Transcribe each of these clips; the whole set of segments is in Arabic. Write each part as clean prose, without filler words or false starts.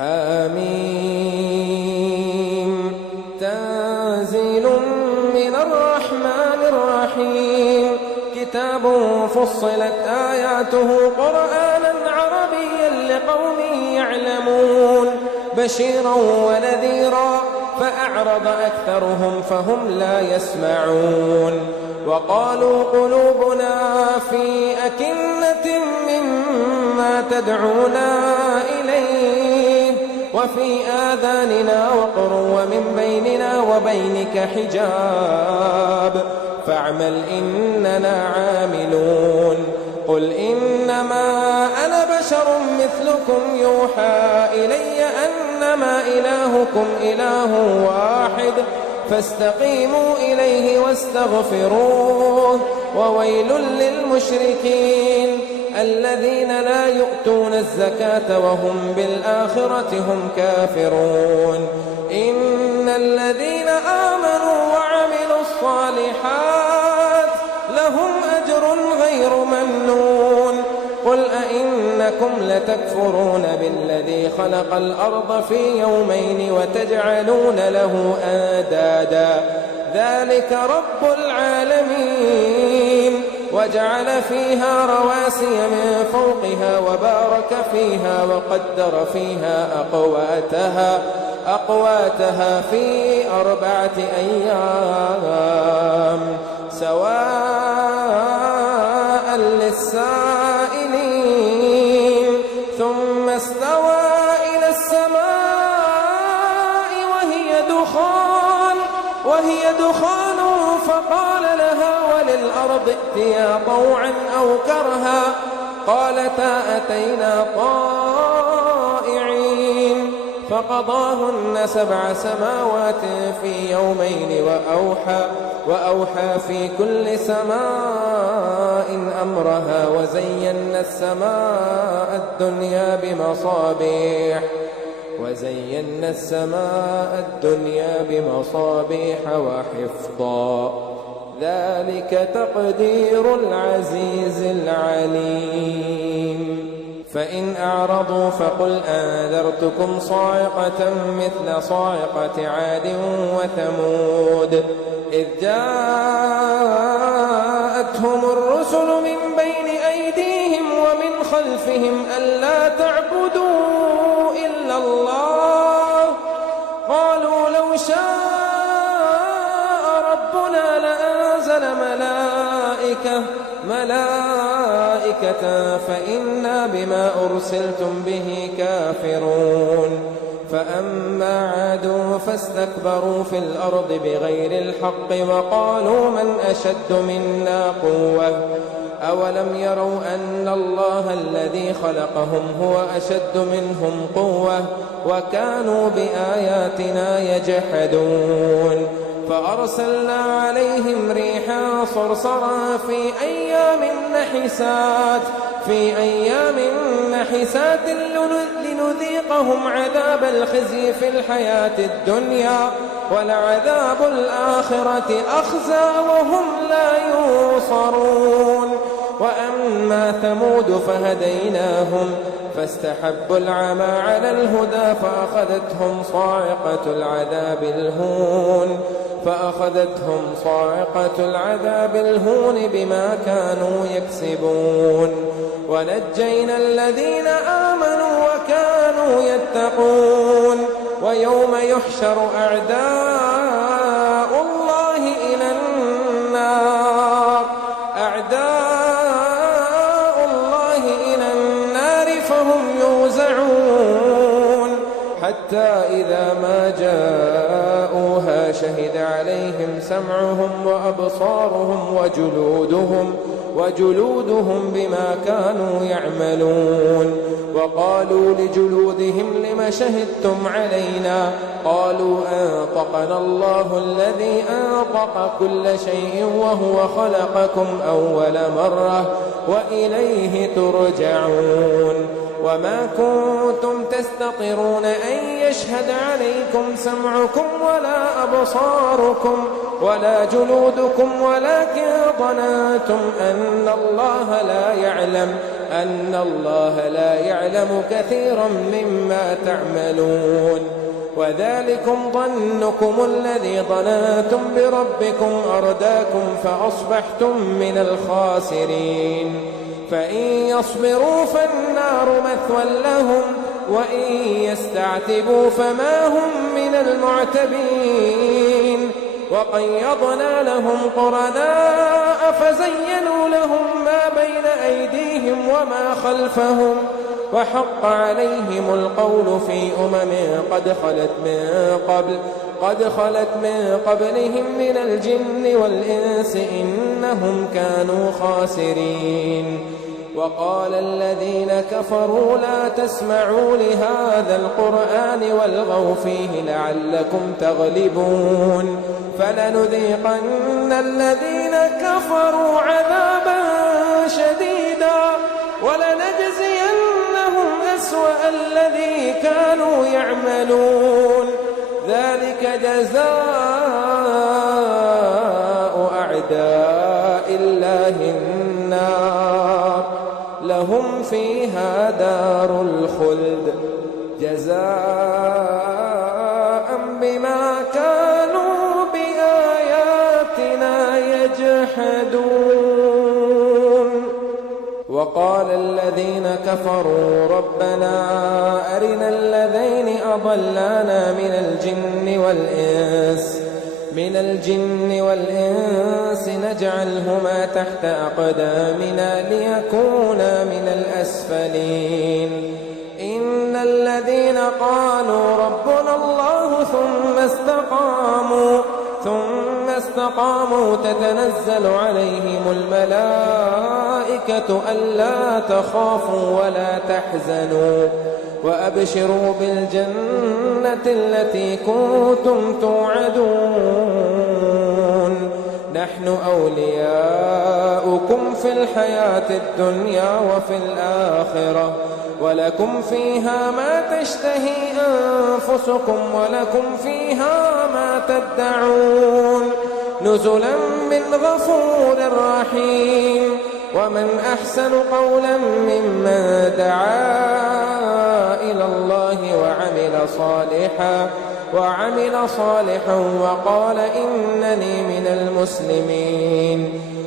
حميم تنزيل من الرحمن الرحيم كتاب فصلت آياته قرآنا عربيا لقوم يعلمون بشيرا ونذيرا فأعرض أكثرهم فهم لا يسمعون وقالوا قلوبنا في أكنة مما تدعونا إليه وفي آذاننا وقر ومن بيننا وبينك حجاب فاعمل إننا عاملون قل إنما أنا بشر مثلكم يوحى إلي أنما إلهكم إله واحد فاستقيموا إليه واستغفروه وويل للمشركين الذين لا يؤتون الزكاة وهم بالآخرة هم كافرون إن الذين آمنوا وعملوا الصالحات لهم أجر غير ممنون قل أئنكم لتكفرون بالذي خلق الأرض في يومين وتجعلون له أندادا ذلك رب العالمين وجعل فيها رواسي من فوقها وبارك فيها وقدر فيها أقواتها في 4 أيام سواء للسائلين ثم استوى إلى السماء وهي دخان فقال لها وللأرض ائتيا طوعا أو كرها قالتا أتينا طائعين فقضاهن 7 سماوات في يومين وأوحى في كل سماء أمرها وزينا السماء الدنيا بمصابيح وحفظا ذلك تقدير العزيز العليم فإن أعرضوا فقل أنذرتكم صاعقة مثل صاعقة عاد وثمود إذ جاءتهم الرسل من بين أيديهم ومن خلفهم ألا تعبدوا إلا الله قالوا لو شاء ربنا لأنزل ملائكة فإنا بما أرسلتم به كافرون فأما عاد فاستكبروا في الأرض بغير الحق وقالوا من أشد منا قوة أولم يروا أن الله الذي خلقهم هو أشد منهم قوة وكانوا بآياتنا يجحدون فأرسلنا عليهم ريحا صرصرا في أيام نحسات لنذيقهم عذاب الخزي في الحياة الدنيا ولعذاب الآخرة أخزى وهم لا ينصرون وأما ثمود فهديناهم فاستحبوا العمى على الهدى فأخذتهم صاعقة العذاب الهون بما كانوا يكسبون ونجينا الذين آمنوا وكانوا يتقون ويوم يحشر أعداء الله إلى النار فهم يوزعون حتى إذا ما جاءوها شهد عليهم سمعهم وأبصارهم وجلودهم بما كانوا يعملون وقالوا لجلودهم لم شهدتم علينا قالوا أنطقنا الله الذي أنطق كل شيء وهو خلقكم أول مرة وإليه ترجعون وما كنتم تستطيعون أن يشهد عليكم سمعكم ولا أبصاركم ولا جلودكم ولكن ظننتم أن الله لا يعلم أن الله لا يعلم كثيرا مما تعملون. وذلكم ظنكم الذي ظننتم بربكم أرداكم فأصبحتم من الخاسرين. فإن يصبروا فالنار مثوى لهم وإن يستعتبوا فما هم من المعتبين. وقيضنا لهم قرناء فزينوا لهم ما بين أيديهم وما خلفهم وحق عليهم القول في قد خلت من قبلهم من الجن والإنس إنهم كانوا خاسرين. وقال الذين كفروا لا تسمعوا لهذا القرآن والغوا فيه لعلكم تغلبون. فلنذيقن الذين كفروا عذابا شديدا ولنجزينهم أسوأ الذي كانوا يعملون. ذلك جزاء أعداء الله النار لهم فيها دار الخلد جزاء بما كانوا بآياتنا يجحدون. وقال الذين كفروا ربنا أرنا الذين أضلانا من الجن والإنس نجعلهما تحت أقدامنا ليكونا من الأسفلين. إن الذين قالوا ربنا الله ثم استقاموا تتنزل عليهم الملائكة ألا تخافوا ولا تحزنوا وأبشروا بالجنة التي كنتم توعدون. نحن أولياؤكم في الحياة الدنيا وفي الآخرة ولكم فيها ما تشتهي أنفسكم ولكم فيها ما تدعون نزلا من غفور رحيم. ومن أحسن قولا ممن دعا إلى الله وعمل صالحا وقال إنني من المسلمين.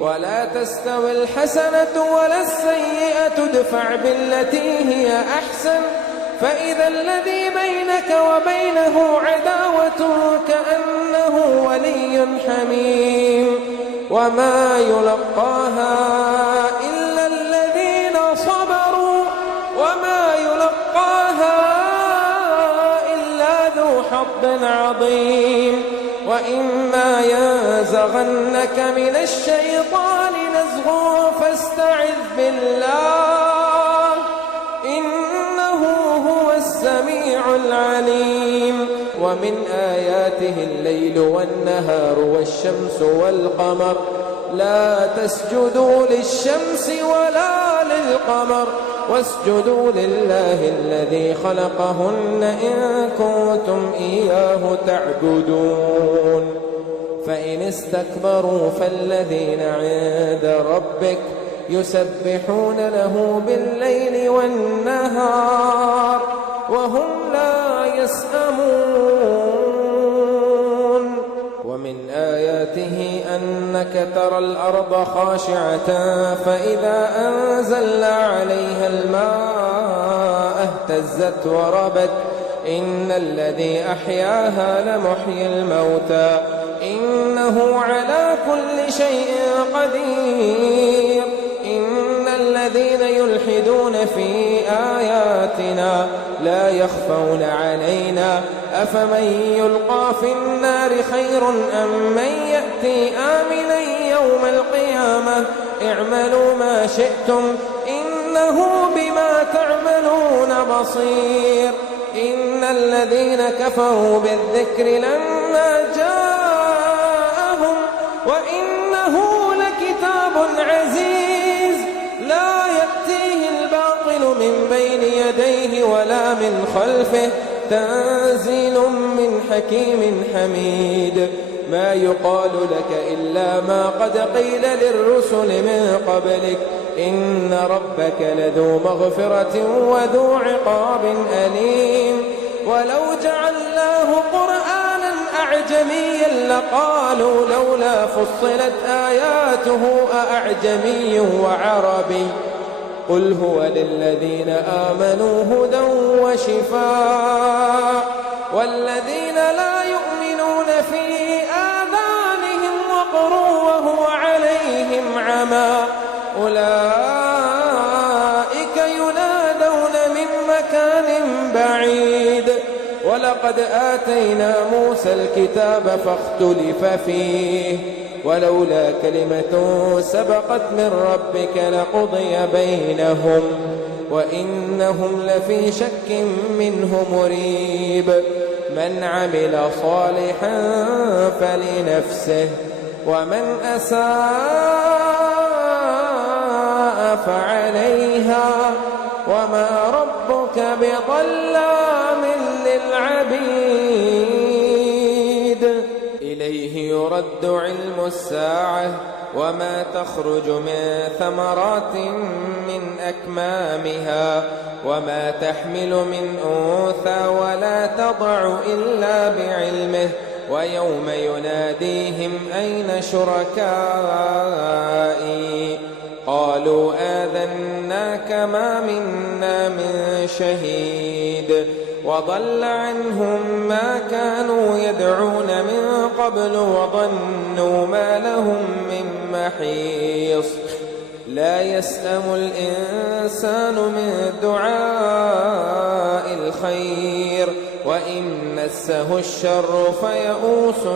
ولا تستوي الحسنة ولا السيئة ادفع بالتي هي أحسن فإذا الذي بينك وبينه عداوة كأنه ولي حميم. وما يلقاها إلا الذين صبروا وما يلقاها إلا ذو حظ عظيم. وإما ينزغنك من الشيطان نزغ فاستعذ بالله إنه هو السميع العليم. ومن آياته الليل والنهار والشمس والقمر لا تسجدوا للشمس ولا للقمر واسجدوا لله الذي خلقهن إن كنتم إياه تعبدون. فإن استكبروا فالذين عند ربك يسبحون له بالليل والنهار وهم لا يسأمون. ومن آياته أنك ترى الأرض خاشعة فإذا أنزلنا عليها الماء اهتزت وربت إن الذي أحياها لمحيي الموتى إنه على كل شيء قدير. إن الذين يلحدون في آياتنا لا يخفون علينا أفمن يلقى في النار خير أم من يأتي آمنا يوم القيامة اعملوا ما شئتم إنه بما تعملون بصير. إن الذين كفروا بالذكر لما جاءهم وإنه لكتاب عزيز لا يأتيه الباطل من بين يديه ولا من خلفه تنزيل من حكيم حميد. ما يقال لك إلا ما قد قيل للرسل من قبلك إن ربك لذو مغفرة وذو عقاب أليم ولو جعلناه قرآنا أعجميا لقالوا لولا فصلت آياته أأعجمي وعربي قل هو للذين آمنوا هدى وشفاء والذين لا يؤمنون في آذانهم وقر وهو عليهم عمى أولئك ينادون من مكان بعيد ولقد آتينا موسى الكتاب فاختلف فيه ولولا كلمة سبقت من ربك لقضي بينهم وإنهم لفي شك منه مريب من عمل صالحا فلنفسه ومن أساء فعليها وما ربك بظلام للعبيد إليه يرد علم الساعة وما تخرج من ثمرات من أكمامها وما تحمل من أنثى ولا تضع إلا بعلمه ويوم يناديهم أين شركائي قالوا آذناك ما منا من شهيد وضل عنهم ما كانوا يدعون من قبل وظنوا ما لهم من محيص لا يسأم الإنسان من دعاء الخير وإن مسه الشر فيئوس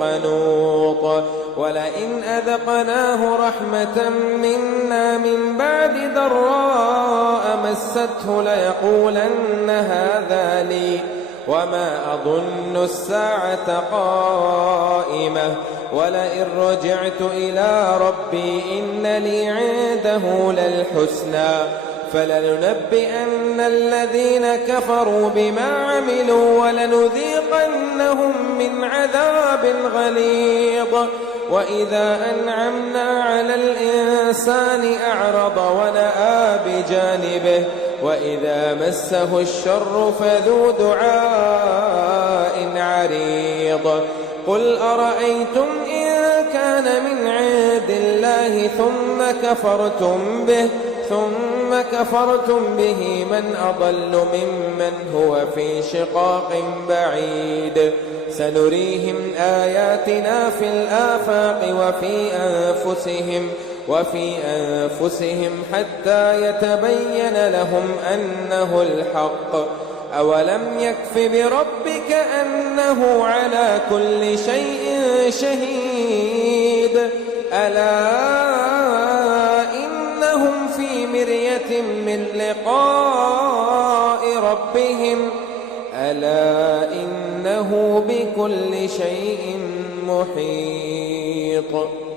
قنوط ولئن أذقناه رحمة منا من بعد ضراء مسته ليقولن هذا لي وما أظن الساعة قائمة ولئن رجعت إلى ربي إن لي عنده للحسنى فلننبئن الذين كفروا بما عملوا ولنذيقنهم من عذاب غليظ وإذا أنعمنا على الإنسان أعرض ونأى بجانبه وإذا مسه الشر فذو دعاء عريض قل أرأيتم إن كان من عند الله ثم كفرتم به من أضل ممن هو في شقاق بعيد سنريهم آياتنا في الآفاق وفي أنفسهم حتى يتبين لهم أنه الحق أولم يكف بربك أنه على كل شيء شهيد ألا إنهم في مرية من لقاء ربهم ألا إنه بكل شيء محيط